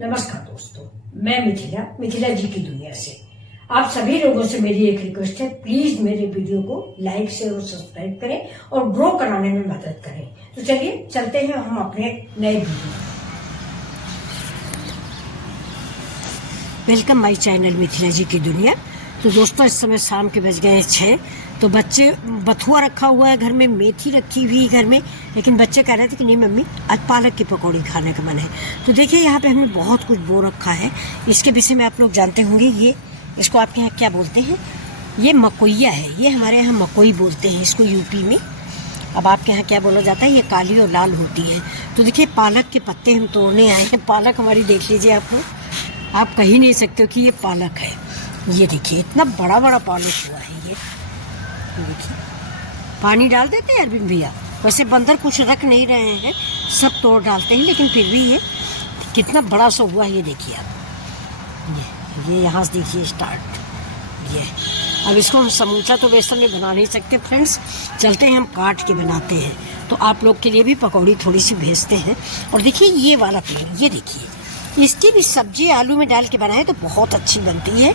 नमस्कार दोस्तों, मैं मिथिला जी की दुनिया से आप सभी लोगों से मेरी एक रिक्वेस्ट है, प्लीज मेरे वीडियो को लाइक शेयर और सब्सक्राइब करें और ग्रो कराने में मदद करें। तो चलिए चलते हैं हम अपने नए video. Welcome my channel Mithila ji की दुनिया। तो दोस्तों इस समय शाम के बज गए 6। तो बच्चे बथुआ रखा हुआ है घर में, मेथी रखी हुई घर में, लेकिन बच्चे कह रहे थे कि नहीं मम्मी आज पालक की पकौड़ी खाने का मन है। तो देखिए यहाँ पे हमने बहुत कुछ बो रखा है। इसके विषय में आप लोग जानते होंगे, ये इसको आपके यहाँ क्या बोलते हैं? ये मकोइया है। ये हमारे यहाँ मकोई बोलते हैं इसको यूपी में। अब आपके यहाँ क्या बोला जाता है? ये काली और लाल होती है। तो देखिए पालक के पत्ते हम तोड़ने आए हैं। पालक हमारी देख लीजिए आप लोग, आप कहीं नहीं सकते हो कि ये पालक है। ये देखिए इतना बड़ा बड़ा पालक हुआ है। ये देखिए पानी डाल देते हैं अरविंद भैया। वैसे बंदर कुछ रख नहीं रहे हैं, सब तोड़ डालते हैं, लेकिन फिर भी ये कितना बड़ा सा हुआ है। ये देखिए आप, ये यहाँ से देखिए स्टार्ट। ये अब इसको हम समूचा तो बेसन में बना नहीं सकते फ्रेंड्स, चलते हैं हम काट के बनाते हैं। तो आप लोग के लिए भी पकौड़ी थोड़ी सी भेजते हैं। और देखिए ये वाला पेड़, ये देखिए इसकी भी सब्जी आलू में डाल के बनाए तो बहुत अच्छी बनती है।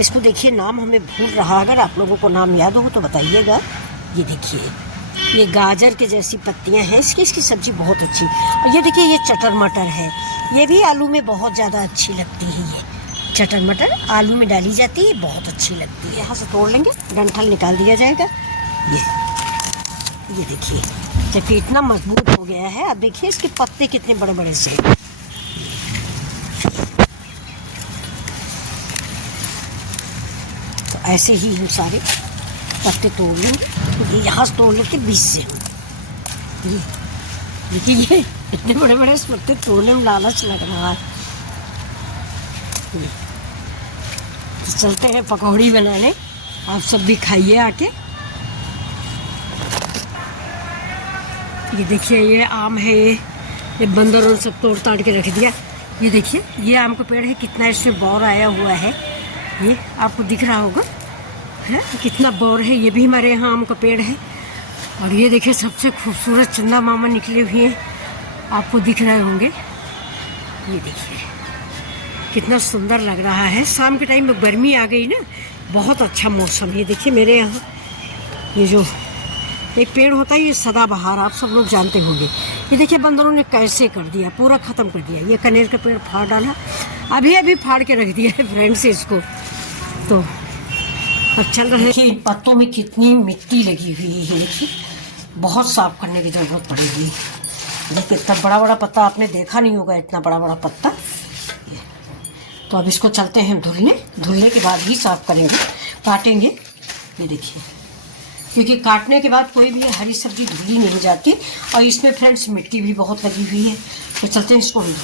इसको देखिए नाम हमें भूल रहा, अगर आप लोगों को नाम याद हो तो बताइएगा। ये देखिए ये गाजर के जैसी पत्तियां हैं इसकी सब्जी बहुत अच्छी। और ये देखिए ये चटर मटर है, ये भी आलू में बहुत ज़्यादा अच्छी लगती है। ये चटर मटर आलू में डाली जाती है, बहुत अच्छी लगती है। यहाँ से तोड़ लेंगे, डंठल निकाल दिया जाएगा। ये देखिए जबकि इतना मजबूत हो गया है। अब देखिए इसके पत्ते कितने बड़े बड़े से। तो ऐसे ही हम सारे पत्ते तोड़ लेंगे। यहाँ से तोड़ लेते बीच से हम। ये देखिए ये इतने बड़े बड़े पत्ते तोड़ने में लालच लग रहा है। तो चलते हैं पकौड़ी बनाने, आप सब भी खाइए आके। ये देखिए ये आम है, ये बंदर और सब तोड़ ताड़ के रख दिया। ये देखिए ये आम का पेड़ है, कितना इसमें बौर आया हुआ है। ये आपको दिख रहा होगा है कितना बौर है। ये भी हमारे यहाँ आम का पेड़ है। और ये देखिए सबसे खूबसूरत चंदा मामा निकले हुए हैं, आपको दिख रहे होंगे। ये देखिए कितना सुंदर लग रहा है। शाम के टाइम में गर्मी आ गई ना, बहुत अच्छा मौसम। ये देखिए मेरे यहाँ ये जो एक पेड़ होता है ये सदाबहार, आप सब लोग जानते होंगे। ये देखिए बंदरों ने कैसे कर दिया, पूरा ख़त्म कर दिया। ये कनेर का पेड़ फाड़ डाला, अभी फाड़ के रख दिया है फ्रेंड्स इसको। तो अब चल रहे हैं। पत्तों में कितनी मिट्टी लगी हुई है, देखिए बहुत साफ करने की ज़रूरत पड़ेगी। देखिए इतना बड़ा बड़ा पत्ता आपने देखा नहीं होगा, इतना बड़ा बड़ा पत्ता। तो अब इसको चलते हैं धुलने के बाद ही साफ करेंगे, काटेंगे। ये देखिए क्योंकि काटने के बाद कोई भी हरी सब्जी धुली नहीं जाती, और इसमें फ्रेंड्स मिट्टी भी बहुत लगी हुई है। तो चलते हैं इसको धुल।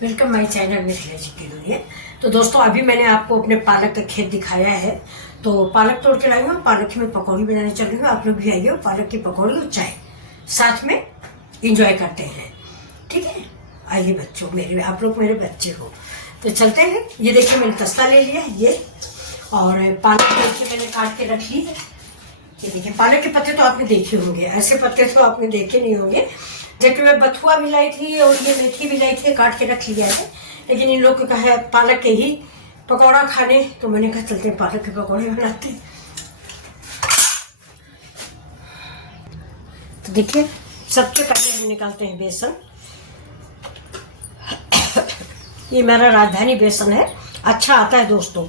Welcome my channel Mithila ji की दुनिया। तो दोस्तों अभी मैंने आपको अपने पालक का खेत दिखाया है। तो पालक तोड़ के लाई हूँ, पालक की मैं पकौड़ी बनाने चल रही हूँ। आप लोग भी आइए और पालक की पकौड़ी और चाय साथ में इंजॉय करते हैं, ठीक है? आइए बच्चों मेरे, आप लोग मेरे बच्चे हो। तो चलते हैं। ये देखिए मैंने तसला ले लिया ये, और पालक देखिए मैंने काट के रख ली है। ये देखिए पालक के पत्ते तो आपने देखे होंगे, ऐसे पत्ते तो आपने देखे नहीं होंगे। जबकि मैं बथुआ भी लाई थी और ये मेथी भी लाई थी, काट के रख लिया है। लेकिन इन लोग को कहा पालक के ही पकौड़ा खाने, तो मैंने कहा चलते हैं पालक के पकौड़े बनाते हैं। तो देखिए सबसे पहले हम निकालते हैं बेसन। ये मेरा राजधानी बेसन है, अच्छा आता है दोस्तों।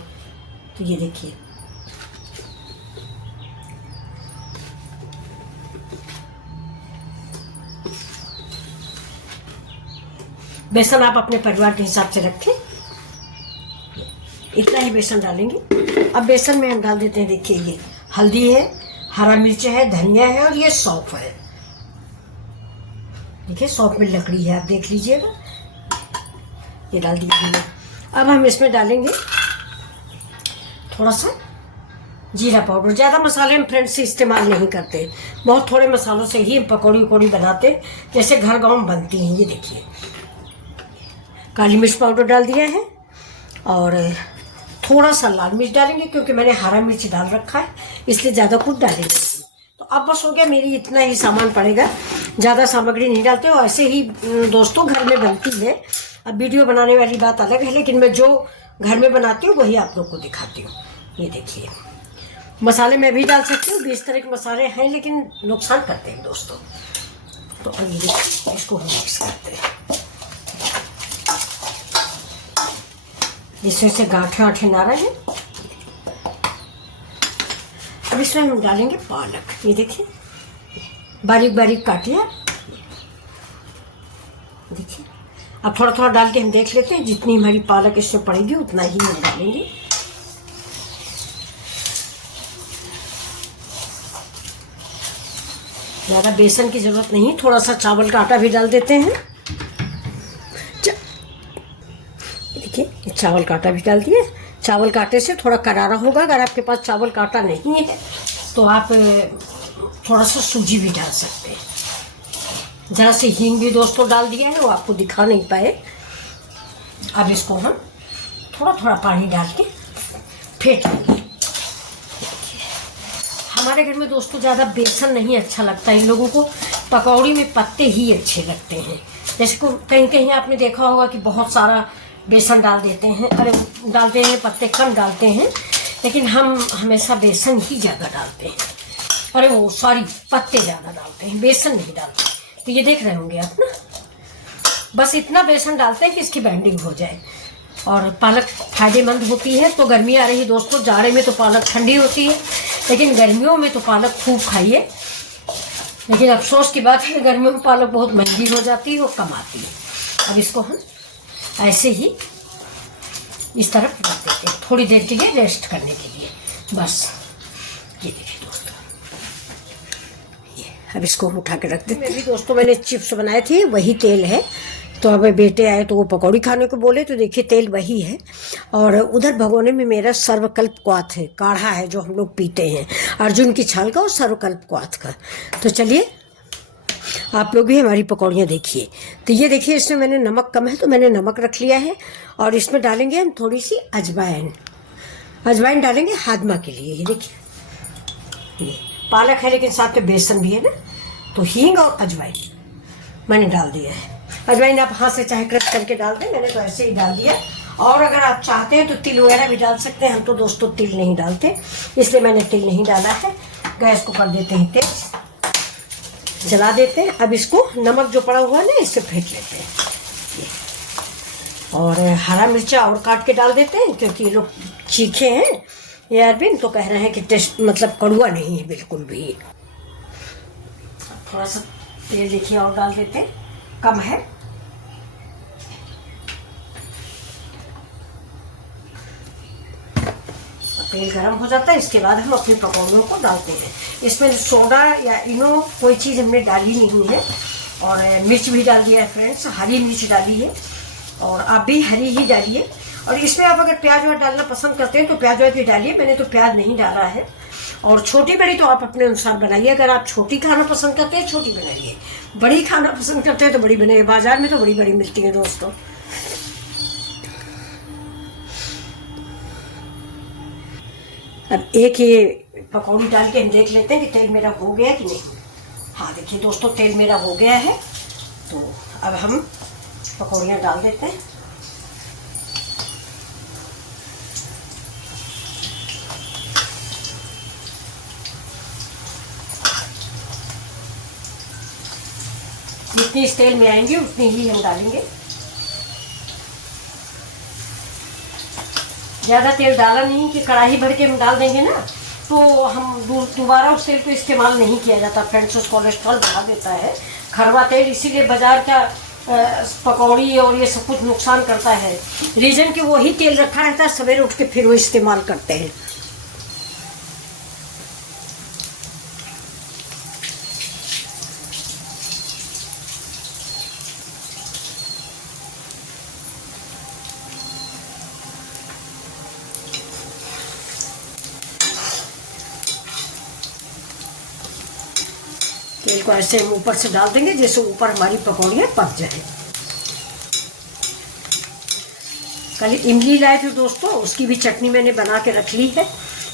तो ये देखिए बेसन आप अपने परिवार के हिसाब से रखें, इतना ही बेसन डालेंगे। अब बेसन में हम डाल देते हैं, देखिए ये हल्दी है, हरा मिर्च है, धनिया है, और ये सौंफ है। देखिए सौंफ में लकड़ी है, आप देख लीजिएगा। ये डाल दिया हमने। अब हम इसमें डालेंगे थोड़ा सा जीरा पाउडर। ज़्यादा मसाले हम फ्रेंड्स से इस्तेमाल नहीं करते, बहुत थोड़े मसालों से ही हम पकौड़ी उकौड़ी बनाते हैं, जैसे घर गाँव में बनती हैं। ये देखिए काली मिर्च पाउडर डाल दिया है, और थोड़ा सा लाल मिर्च डालेंगे क्योंकि मैंने हरा मिर्च डाल रखा है, इसलिए ज़्यादा कुछ डालेंगे। तो अब बस हो गया, मेरी इतना ही सामान पड़ेगा। ज़्यादा सामग्री नहीं डालते हो, ऐसे ही दोस्तों घर में बनती है। अब वीडियो बनाने वाली बात अलग है, लेकिन मैं जो घर में बनाती हूँ वही आप लोग को दिखाती हूँ। ये देखिए, मसाले मैं भी डाल सकती हूँ, 20 तरह के मसाले हैं लेकिन नुकसान करते हैं दोस्तों। तो अब ये देखिए, इसको हम मिक्स करते हैं जिसमें से गांठे वाठे ना रहे। अब इसमें हम डालेंगे पालक। ये देखिए, बारीक बारीक काटिए। देखिए, अब थोड़ा थोड़ा डाल के हम देख लेते हैं, जितनी हमारी पालक इसमें पड़ेगी उतना ही हम डालेंगे। ज़्यादा बेसन की ज़रूरत नहीं, थोड़ा सा चावल का आटा भी डाल देते हैं। देखिए, चावल का आटा भी डाल दिए। चावल का आटे से थोड़ा करारा होगा। अगर आपके पास चावल का आटा नहीं है तो आप थोड़ा सा सूजी भी डाल सकते हैं। ज़रा से हींग भी दोस्तों डाल दिया है, वो आपको दिखा नहीं पाए। अब इसको हम थोड़ा थोड़ा पानी डाल के फेंट लेंगे। हमारे घर में दोस्तों ज़्यादा बेसन नहीं अच्छा लगता, इन लोगों को पकौड़ी में पत्ते ही अच्छे लगते हैं। जैसे को कहीं कहीं आपने देखा होगा कि बहुत सारा बेसन डाल देते हैं, अरे डालते हैं, पत्ते कम डालते हैं, लेकिन हम हमेशा बेसन ही ज़्यादा डालते हैं। अरे वो सॉरी, पत्ते ज़्यादा डालते हैं, बेसन नहीं डालते। तो ये देख रहे होंगे आप ना, बस इतना बेसन डालते हैं कि इसकी बाइंडिंग हो जाए। और पालक फायदेमंद होती है। तो गर्मी आ रही है दोस्तों, जाड़े में तो पालक ठंडी होती है, लेकिन गर्मियों में तो पालक खूब खाइए। लेकिन अफसोस की बात है, गर्मियों में पालक बहुत महंगी हो जाती है और कम आती है। अब इसको हम ऐसे ही इस तरफ रख देते हैं थोड़ी देर के लिए, रेस्ट करने के लिए बस। ये देखिए दोस्तों, ये अब इसको उठा के रख देते हैं। भी दोस्तों मैंने चिप्स बनाए थे, वही तेल है। तो अब बेटे आए तो वो पकौड़ी खाने को बोले, तो देखिए तेल वही है। और उधर भगोने में मेरा सर्वकल्प क्वाथ है, काढ़ा है जो हम लोग पीते हैं, अर्जुन की छाल का और सर्वकल्प क्वाथ का। तो चलिए आप लोग भी हमारी पकौड़ियाँ देखिए। तो ये देखिए, इसमें मैंने नमक कम है तो मैंने नमक रख लिया है। और इसमें डालेंगे हम थोड़ी सी अजवाइन। अजवाइन डालेंगे हाजमा के लिए। ये देखिए, ये पालक है लेकिन साथ में बेसन भी है ना, तो हींग और अजवाइन मैंने डाल दिया है। अजवाइन आप हाथ से चाहे क्रश करके डाल दें, मैंने तो ऐसे ही डाल दिया। और अगर आप चाहते हैं तो तिल वगैरह भी डाल सकते हैं। हम तो दोस्तों तिल नहीं डालते, इसलिए मैंने तिल नहीं डाला है। गैस को कर देते हैं तेज, जला देते हैं। अब इसको नमक जो पड़ा हुआ है ना, इससे फेंट लेते हैं। और हरा मिर्चा और काट के डाल देते हैं, क्योंकि ये लोग चीखे हैं ये अरविंद, तो कह रहे हैं कि टेस्ट मतलब कड़ुआ नहीं है बिल्कुल भी। थोड़ा सा तेल देखिए और डाल देते हैं, कम है। तेल गरम हो जाता है, इसके बाद हम अपनी पकौड़ियों को डालते हैं। इसमें सोडा या इनो कोई चीज़ हमने डाली नहीं है। और मिर्च भी डाल दिया है फ्रेंड्स, हरी मिर्च डाली है, और आप भी हरी ही डालिए। और इसमें आप अगर प्याज वाज डालना पसंद करते हैं तो प्याज वाज भी डालिए, मैंने तो प्याज नहीं डाला है। और छोटी बड़ी तो आप अपने अनुसार बनाइए। अगर आप छोटी खाना पसंद करते हैं छोटी बनाइए, बड़ी खाना पसंद करते हैं तो बड़ी बनाइए। बाजार में तो बड़ी बड़ी मिलती है दोस्तों। अब एक ये पकौड़ी डाल के हम देख लेते हैं कि तेल मेरा हो गया कि नहीं। हाँ देखिए दोस्तों, तेल मेरा हो गया है। तो अब हम पकौड़ियाँ डाल देते हैं। जितनी इस तेल में आएंगी उतनी ही हम डालेंगे। ज़्यादा तेल डाला नहीं कि कढ़ाई भर के हम डाल देंगे ना, तो हम दोबारा उस तेल को इस्तेमाल नहीं किया जाता फ्रेंड्स, उस कोलेस्ट्रॉल बढ़ा देता है खरवा तेल। इसीलिए बाजार का पकौड़ी और ये सब कुछ नुकसान करता है। रीज़न कि वही तेल रखा रहता है, सवेरे उठ के फिर वो इस्तेमाल करते हैं। तेल को ऐसे ऊपर से डाल देंगे जैसे ऊपर हमारी पकौड़ियाँ पक जाए। कल इमली लाए थे दोस्तों, उसकी भी चटनी मैंने बना के रख ली है।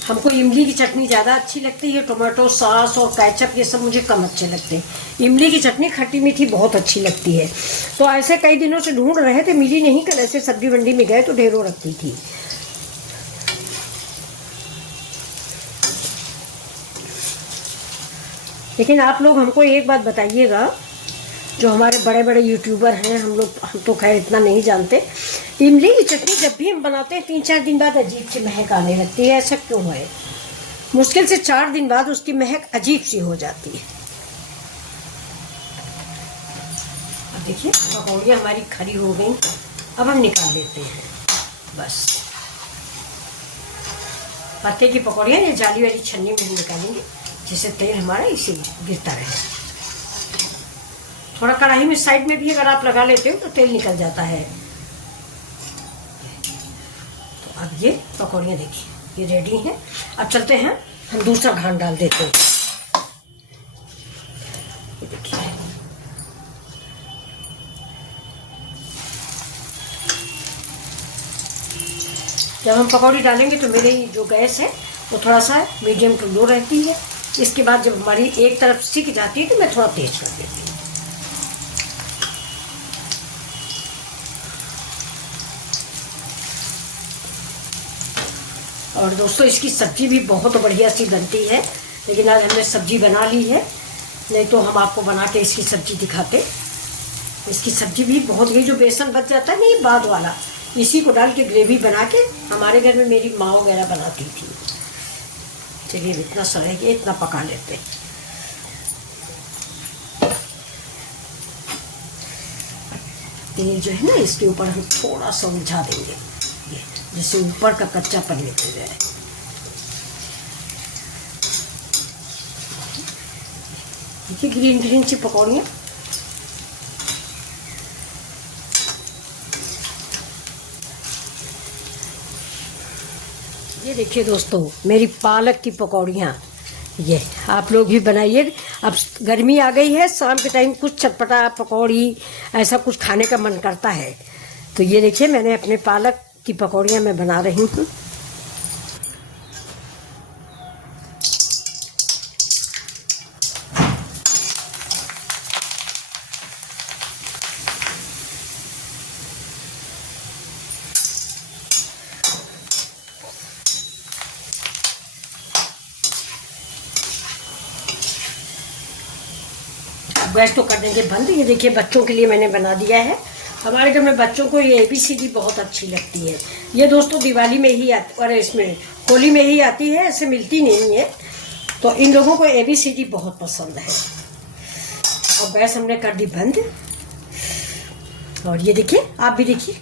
हमको इमली की चटनी ज़्यादा अच्छी लगती है, टोमेटो सॉस और केचप ये सब मुझे कम अच्छे लगते हैं। इमली की चटनी खट्टी मीठी बहुत अच्छी लगती है। तो ऐसे कई दिनों से ढूंढ रहे थे, मिली नहीं। कल ऐसे सब्जी मंडी में गए तो ढेरों रखती थी। लेकिन आप लोग हमको एक बात बताइएगा, जो हमारे बड़े बड़े यूट्यूबर हैं, हम तो खैर इतना नहीं जानते, इमली की चटनी जब भी हम बनाते हैं 3-4 दिन बाद अजीब सी महक आने लगती है। ऐसा क्यों है? मुश्किल से 4 दिन बाद उसकी महक अजीब सी हो जाती है। अब देखिए पकौड़ियाँ हमारी खरी हो गई। अब हम निकाल लेते हैं। बस पत्ते की पकौड़ियाँ ये जाली वाली छन्नी में हम निकालेंगे, जिससे तेल हमारा इसी गिरता रहे। थोड़ा कढ़ाई में साइड में भी अगर आप लगा लेते हो तो तेल निकल जाता है। तो अब ये पकौड़ियाँ देखिए ये रेडी हैं। अब चलते हैं, हम दूसरा घान डाल देते हैं। ये देखिए जब हम पकौड़ी डालेंगे तो मेरी जो गैस है वो थोड़ा सा मीडियम टू लो रहती है। इसके बाद जब हमारी एक तरफ सिक जाती है तो मैं थोड़ा तेज कर देती हूँ। और दोस्तों इसकी सब्जी भी बहुत बढ़िया सी बनती है, लेकिन आज हमने सब्जी बना ली है, नहीं तो हम आपको बना के इसकी सब्जी दिखाते। इसकी सब्जी भी बहुत, ये जो बेसन बच जाता है नहीं बाद वाला, इसी को डाल के ग्रेवी बना के हमारे घर में मेरी माँ वगैरह बनाती थी। चलिए इतना सड़े के इतना पका लेते हैं। ये जो है ना इसके ऊपर हम थोड़ा सा उलझा देंगे, ये जिससे ऊपर का कच्चापन निकल जाए। देखिए ग्रीन ग्रीन सी पकौड़ियाँ। ये देखिए दोस्तों मेरी पालक की पकौड़ियाँ, ये आप लोग भी बनाइए। अब गर्मी आ गई है, शाम के टाइम कुछ चटपटा पकौड़ी ऐसा कुछ खाने का मन करता है। तो ये देखिए मैंने अपने पालक की पकौड़ियाँ मैं बना रही हूँ। गैस तो कर देंगे बंद। ये देखिए बच्चों के लिए मैंने बना दिया है। हमारे घर में बच्चों को ये ABCD बहुत अच्छी लगती है। ये दोस्तों दिवाली में ही आती, और इसमें होली में ही आती है, ऐसे मिलती नहीं है। तो इन लोगों को ABCD बहुत पसंद है। और गैस हमने कर दी बंद। और ये देखिए आप भी देखिए,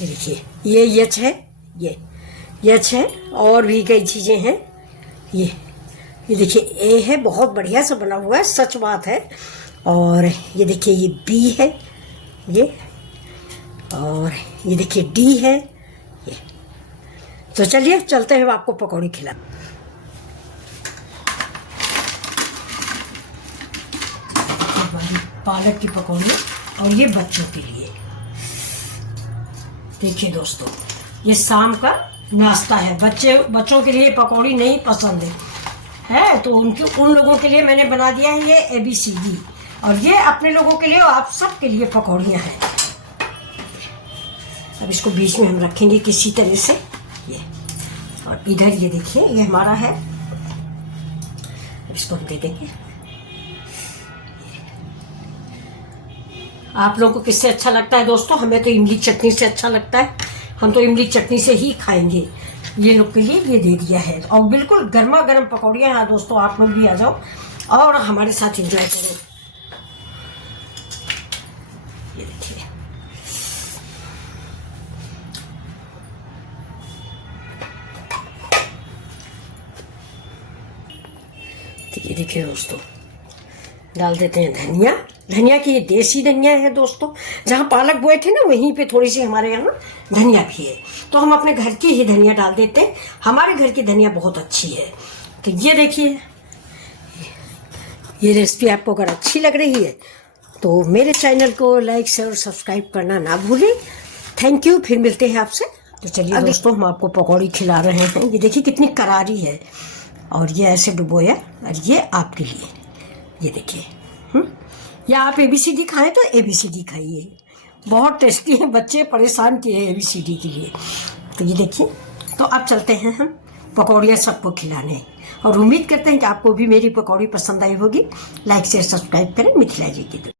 ये देखिए ये यच है, ये यच है, और भी कई चीज़ें हैं। ये देखिए ए है, बहुत बढ़िया से बना हुआ है, सच बात है। और ये देखिए ये B है, ये, और ये देखिए D है ये। तो चलिए चलते हैं आपको पकौड़ी खिला। पालक की पकौड़ी, और ये बच्चों के लिए। देखिए दोस्तों ये शाम का नाश्ता है। बच्चों के लिए पकौड़ी नहीं पसंद है तो उन लोगों के लिए मैंने बना दिया है ये ABCD, और ये अपने लोगों के लिए और आप सब के लिए पकौड़ियाँ हैं। अब इसको बीच में हम रखेंगे किसी तरह से, ये, और इधर ये देखिए ये हमारा है। अब इसको हम दे देंगे। आप लोगों को किससे अच्छा लगता है दोस्तों? हमें तो इमली चटनी से अच्छा लगता है, हम तो इमली चटनी से ही खाएंगे। ये लोग के लिए ये दे दिया है, और बिल्कुल गर्मा गर्म पकौड़ियाँ हैं दोस्तों। आप लोग भी आ जाओ और हमारे साथ एंजॉय करो। ये देखिए तो ये देखिए दोस्तों डाल देते हैं धनिया। धनिया की ये देसी धनिया है दोस्तों। जहाँ पालक बोए थे ना वहीं पे थोड़ी सी हमारे यहाँ धनिया भी है, तो हम अपने घर की ही धनिया डाल देते हैं। हमारे घर की धनिया बहुत अच्छी है। तो ये देखिए ये रेसिपी आपको अगर अच्छी लग रही है तो मेरे चैनल को लाइक शेयर और सब्सक्राइब करना ना भूलें। Thank you. फिर मिलते हैं आपसे तो चलिए दोस्तों, हम आपको पकौड़ी खिला रहे हैं। ये देखिए कितनी करारी है, और ये ऐसे डुबोया, और ये आपके लिए, ये देखिए। या आप ABCD खाएं तो ABCD खाइए, बहुत टेस्टी है। बच्चे परेशान किए ABCD के लिए। तो ये देखिए, तो अब चलते हैं हम पकौड़ियाँ सबको खिलाने, और उम्मीद करते हैं कि आपको भी मेरी पकौड़ी पसंद आई होगी। लाइक शेयर सब्सक्राइब करें मिथिला जी की।